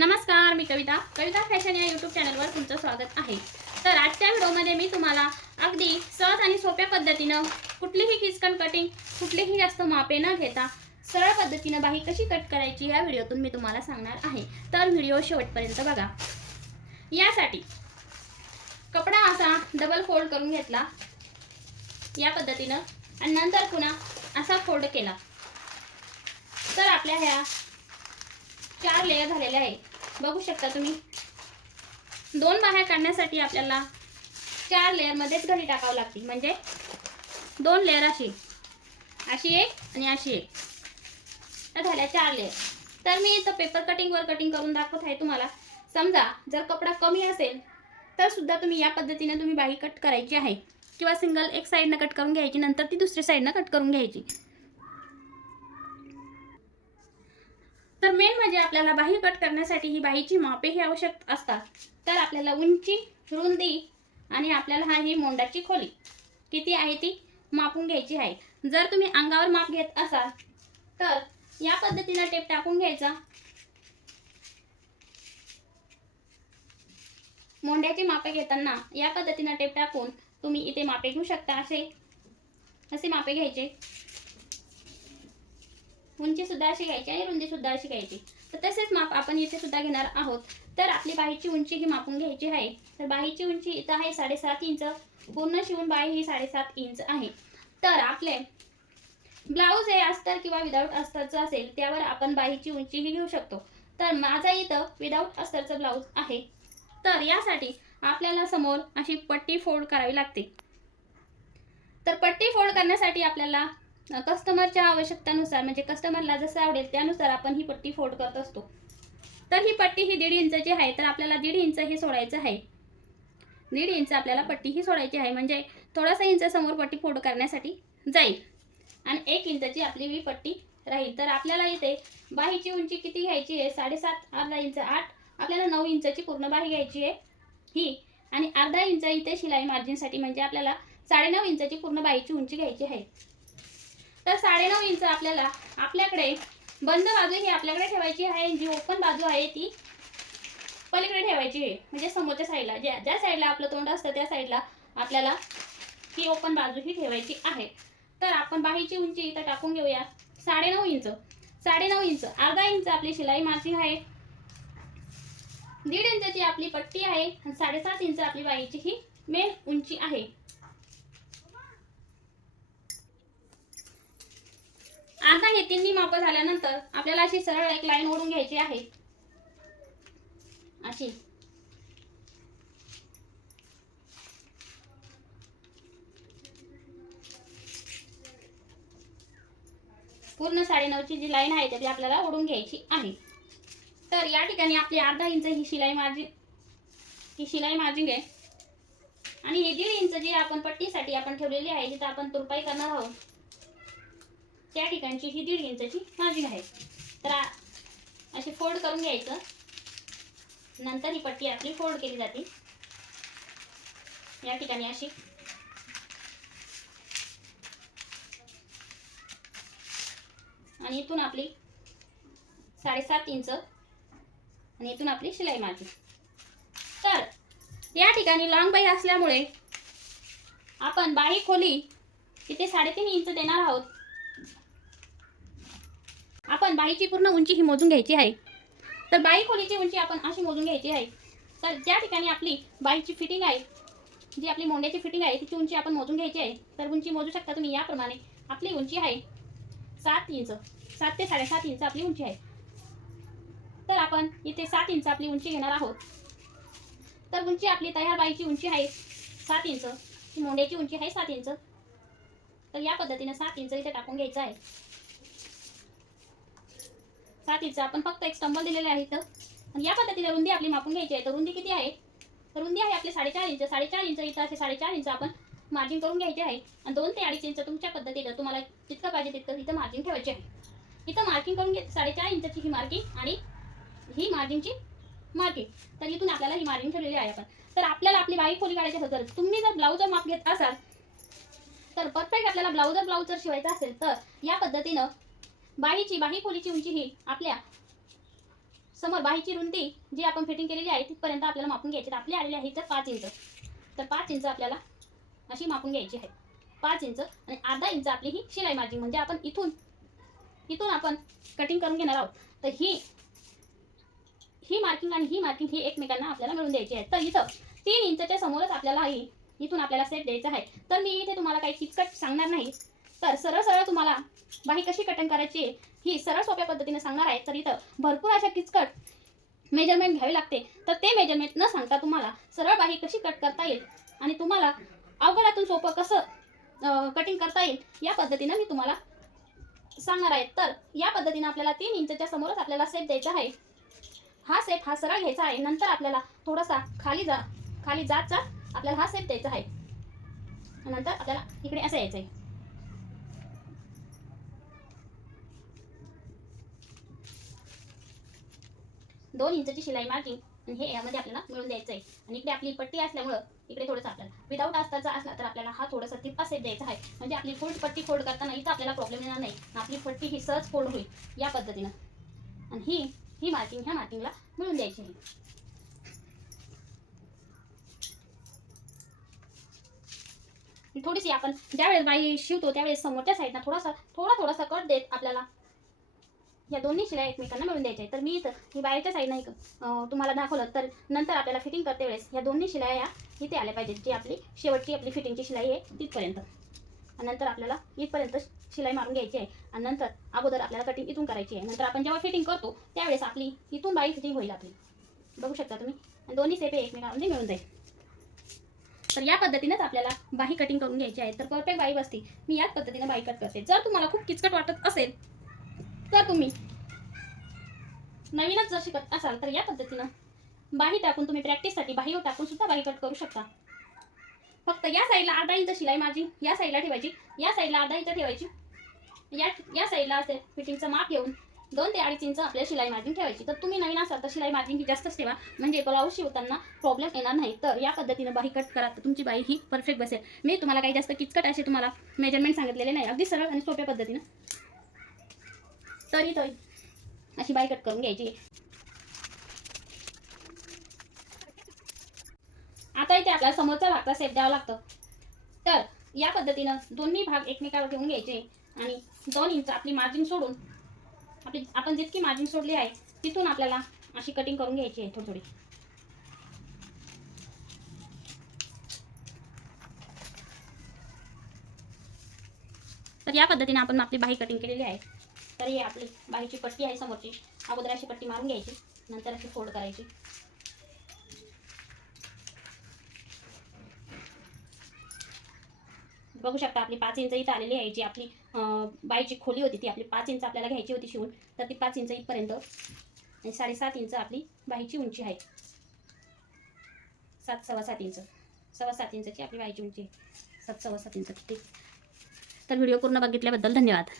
नमस्कार मी कविता. कविता फॅशन या यूट्यूब चॅनलवर तुमचं स्वागत आहे. तर आजच्या व्हिडिओमध्ये मी तुम्हाला अगदी सहज आणि सोप्या पद्धतीनं कुठलीही किचकन कटिंग कुठलीही जास्त मापे न घेता सरळ पद्धतीनं बाही कशी कट करायची या व्हिडिओतून मी तुम्हाला सांगणार आहे. तर व्हिडिओ शेवटपर्यंत बघा. यासाठी कपडा असा डबल फोल्ड करून घेतला. या पद्धतीनं आणि नंतर पुन्हा असा फोल्ड केला. तर आपल्या ह्या चार लेअर झालेल्या आहेत. बघू शकता तुम्ही. दोन बाह्या काढण्यासाठी आपल्याला चार लेअरमध्येच घडी टाकावं लागते म्हणजे दोन लेअर अशी. अशी एक आणि अशी एक. तर झाल्या चार लेअर तर मी इथं पेपर कटिंगवर कटिंग करून दाखवत आहे तुम्हाला. समजा जर कपडा कमी असेल तर सुद्धा तुम्ही या पद्धतीने तुम्ही बाही कट करायची आहे. किंवा सिंगल एक साईडनं कट करून घ्यायची नंतर ती दुसऱ्या साईडनं कट करून घ्यायची. तर मेन म्हणजे आपल्याला बाही कट करण्यासाठी ही बाहीची मापे ही आवश्यक असतात. तर आपल्याला उंची रुंदी आणि आपल्याला हा ही मोंडाची खोली किती आहे ती मापून घ्यायची आहे. जर तुम्ही अंगावर माप घेत असाल तर या पद्धतीनं टेप टाकून घ्यायचा. मोंड्याची मापे घेताना या पद्धतीनं टेप टाकून तुम्ही इथे मापे घेऊ शकता असे असे मापे घ्यायचे. उंची सुद्धा अशी घ्यायची आणि रुंदी सुद्धा अशी घ्यायची. तर तसेच माप आपण इथे सुद्धा घेणार आहोत. तर आपली बाहीची उंची ही मापून घ्यायची आहे. तर बाहीची उंची इथं आहे साडेसात इंच. पूर्ण शिवून बाही ही साडेसात इंच आहे. तर आपले ब्लाऊज हे अस्तर किंवा विदाऊट अस्तरचं असेल त्यावर आपण बाहीची उंची ही घेऊ शकतो. तर माझा इथं विदाऊट अस्तरचं ब्लाऊज आहे. तर यासाठी आपल्याला समोर अशी पट्टी फोल्ड करावी लागते. तर पट्टी फोल्ड करण्यासाठी आपल्याला कस्टमरच्या आवश्यकतेनुसार म्हणजे कस्टमरला जसं आवडेल त्यानुसार आपण ही पट्टी फोल्ड करत असतो. तर ही पट्टी ही दीड इंचची आहे तर आपल्याला दीड इंच हे सोडायचं आहे. दीड इंच आपल्याला पट्टी ही सोडायची आहे म्हणजे थोडासा इंच समोर पट्टी फोल्ड करण्यासाठी जाईल. आणि एक इंचची आपली ही पट्टी राहील. तर आपल्याला इथे बाहीची उंची किती घ्यायची आहे? साडेसात अर्धा इंच आठ. आपल्याला नऊ इंचची पूर्ण बाही घ्यायची आहे ही. आणि अर्धा इंच इथे शिलाई मार्जिनसाठी म्हणजे आपल्याला साडेनऊ इंचाची पूर्ण बाहीची उंची घ्यायची आहे. तर साडेनऊ इंच आपल्याला आपल्याकडे बंद बाजू ही आपल्याकडे ठेवायची आहे जी ओपन बाजू आहे ती पलीकडे ठेवायची आहे. म्हणजे समोरच्या साईडला. ज्या ज्या साईडला आपलं तोंड असतं त्या साईडला आपल्याला ही ओपन बाजू ही ठेवायची आहे. तर आपण बाहीची उंची इथं टाकून घेऊया. साडेनऊ इंच. साडेनऊ इंच. अर्धा इंच आपली शिलाई मार्जिन आहे. दीड इंचची आपली पट्टी आहे. आणि साडेसात इंच आपली बाईची ही मेन उंची आहे. आता हे तिन्ही माप झाल्यानंतर आपल्याला अशी सरळ एक लाईन ओढून घ्यायची आहे. अशी. पूर्ण साडेनऊची जी लाईन आहे ती आपल्याला ओढून घ्यायची आहे. तर या ठिकाणी आपली अर्धा इंच ही शिलाई मार्जिन ही शिलाई मार्जिन आहे. आणि ही दीड इंच जी आपण पट्टीसाठी आपण ठेवलेली आहे जिथं आपण तुरपाई करणार आहोत त्या ठिकाणची ही दीड इंचाची मार्जिन आहे. तर अशी फोल्ड करून घ्यायचं. नंतर ही पट्टी आपली फोल्ड केली जाते. या ठिकाणी अशी. आणि इथून आपली साडेसात इंच. आणि इथून आपली शिलाई मार्जिन तर या ठिकाणी लॉंग बाई असल्यामुळे आपण बाही खोली इथे साडेतीन इंच देणार आहोत. आपण बाईची पूर्ण उंची ही मोजून घ्यायची आहे. तर बाई खोलीची उंची आपण अशी मोजून घ्यायची आहे. तर ज्या ठिकाणी आपली बाईची फिटिंग आहे जी आपली मोंड्याची फिटिंग आहे तिची उंची आपण मोजून घ्यायची आहे. तर उंची मोजू शकता तुम्ही याप्रमाणे आपली उंची आहे सात इंच सात ते साडेसात इंच आपली उंची आहे. तर आपण इथे सात इंच आपली उंची घेणार आहोत. तर उंची आपली तयार बाईची उंची आहे सात इंच मोंड्याची उंची आहे सात इंच. तर या पद्धतीने सात इंच इथे टाकून घ्यायचं आहे. सात इंच आपण फक्त एक स्टंबल दिलेले आहे इथं. आणि या पद्धतीने रुंदी आपली मापून घ्यायची आहे. तर रुंदी किती आहे? तर रुंदी आहे आपली साडेचार इंच. साडेचार इंच इथं असे साडेचार इंच आपण मार्जिन करून घ्यायचे आहे. आणि दोन ते अडीच इंच तुमच्या पद्धतीनं तुम्हाला जितकं पाहिजे तितकं इथं मार्जिन ठेवायचे आहे. इथं मार्किंग करून घे साडेचार इंचची ही मार्किंग आणि ही मार्जिनची मार्किंग. तर इथून आपल्याला ही मार्जिन ठेवलेली आहे आपण. तर आपल्याला आपली बाई खोली काढायची असेल तर तुम्ही जर ब्लाऊजर माप घेत असाल तर परफेक्ट आपल्याला ब्लाऊजर ब्लाऊज जर शिवायचा असेल तर या पद्धतीनं बाहीची बाही खोलीची उंची ही आपल्यासमोर बाहीची रुंदी जी आपण फिटिंग केलेली आहे तिथपर्यंत आपल्याला मापून घ्यायची. आपली आलेली आहे तर पाच इंच. तर पाच इंच आपल्याला अशी मापून घ्यायची आहे. पाच इंच आणि अर्धा इंच आपली ही शिलाई मार्जिन. म्हणजे आपण इथून इथून आपण कटिंग करून घेणार आहोत. तर ही ही मार्किंग आणि ही मार्किंग ही एकमेकांना आपल्याला मिळून द्यायची आहे. तर इथं तीन इंचच्या समोरच आपल्याला ही इथून आपल्याला सेट द्यायचा आहे. तर मी इथे तुम्हाला काही किचकट सांगणार नाही. तर सरळ सरळ तुम्हाला बाही कशी कटिंग करायची आहे ही सरळ सोप्या पद्धतीने सांगणार आहे. तर इथं भरपूर अशा किचकट मेजरमेंट घ्यावी लागते. तर ते मेजरमेंट न सांगता तुम्हाला सरळ बाही कशी कट करता येईल आणि तुम्हाला अवघडातून सोपं कसं कटिंग करता येईल या पद्धतीनं मी तुम्हाला सांगणार आहे. तर या पद्धतीनं आपल्याला तीन इंचच्या समोरच आपल्याला सेप द्यायचा आहे. हा सेप हा सरळ घ्यायचा आहे. नंतर आपल्याला थोडासा खाली जा खाली जातचा आपल्याला हा सेप द्यायचा आहे. नंतर आपल्याला इकडे असं यायचं आहे दोन इंचची शिलाई मार्किंग आणि हे यामध्ये आपल्याला मिळून द्यायचं आहे आणि इकडे आपली पट्टी असल्यामुळं इकडे थोडंसं आपल्याला विदाऊट असताचा असला तर आपल्याला हा थोडासा तिप्पा सेट द्यायचा आहे. म्हणजे आपली फुल पट्टी फोल्ड करताना इथं आपल्याला प्रॉब्लेम येणार नाही. आपली पट्टी ही सहज फोल्ड होईल या पद्धतीनं. आणि ही ही मार्किंग ह्या मार्किंगला मिळून द्यायची आहे. थोडीशी आपण ज्यावेळेस बाई शिवतो त्यावेळेस समोरच्या साईडला थोडासा थोडा थोडासा कट देत आपल्याला या दोन्ही शिलाई एकमेकांना मिळून द्यायच्या आहेत. तर मी इथं ही बाहेरच्या साईडनं एक तुम्हाला दाखवलं तर नंतर आपल्याला फिटिंग करते वेळेस या दोन्ही शिलाई या इथे आल्या पाहिजेत. जी आपली शेवटची आपली फिटिंगची शिलाई आहे तिथपर्यंत. आणि नंतर आपल्याला इथपर्यंत शिलाई मारून घ्यायची आहे. आणि नंतर अगोदर आपल्याला कटिंग इथून करायची आहे. नंतर आपण जेव्हा फिटिंग करतो त्यावेळेस आपली इथून बाई फिटिंग होईल आपली. बघू शकता तुम्ही? दोन्ही सेपे एकमेकांमध्ये म्हणजे मिळून जाईल. तर या पद्धतीनेच आपल्याला बाही कटिंग करून घ्यायची आहे. तर परफेक्ट बाई बसती मी याच पद्धतीने बाई कट करते. जर तुम्हाला खूप किचकट वाटत असेल तर तुम्ही नवीनच जर शिकत असाल तर या पद्धतीनं बाही टाकून तुम्ही प्रॅक्टिससाठी बाही टाकून सुद्धा बाही कट करू शकता. फक्त या साईडला अर्धा इंच शिलाई माझी या साईडला ठेवायची या साईडला अर्धा इंच ठेवायची. या या साईडला असे फिटिंगचं माप घेऊन दोन ते अडीच इंच आपल्या शिलाई मार्जिन ठेवायची. तर तुम्ही नवीन असाल तर शिलाई मार्जिन ही जास्तच ठेवा. म्हणजे ब्लाऊज शिवताना प्रॉब्लेम येणार नाही. तर या पद्धतीनं बाही कट करा. तर तुमची बाई ही परफेक्ट बसेल. मी तुम्हाला काही जास्त किचकट असे तुम्हाला मेजरमेंट सांगितलेले नाही. अगदी सरळ आणि सोप्या पद्धतीनं तरी तरी. अशी बाई कट करून घ्यायची. आता इथे आपल्याला समोरचा भागचा सेट द्यावा लागतो. तर या पद्धतीनं दोन्ही भाग एकमेकावर ठेवून घ्यायचे आणि दोन इंच आपली मार्जिन सोडून आपली आपण जितकी मार्जिन सोडली आहे तिथून आपल्याला अशी कटिंग करून घ्यायची आहे थोडी थोडी तर या पद्धतीने आपण आपली बाही कटिंग केलेली आहे. तर हे आपली बाहेरची पट्टी आहे समोरची. अगोदर अशी पट्टी मारून घ्यायची नंतर अशी फोल्ड करायची. बघू शकता आपली पाच इंच इथं आलेली आहे जी आपली बाईची खोली होती ती आपली पाच इंच आपल्याला घ्यायची होती शिवून. तर ती पाच इंच इथपर्यंत आणि साडेसात इंच आपली बाईची उंची आहे. सात सव्वा सात इंच. सव्वा सात इंचची आपली बाईची उंची आहे. सात सव्वा सात इंच. ठीक तर व्हिडिओ पूर्ण बघितल्याबद्दल धन्यवाद.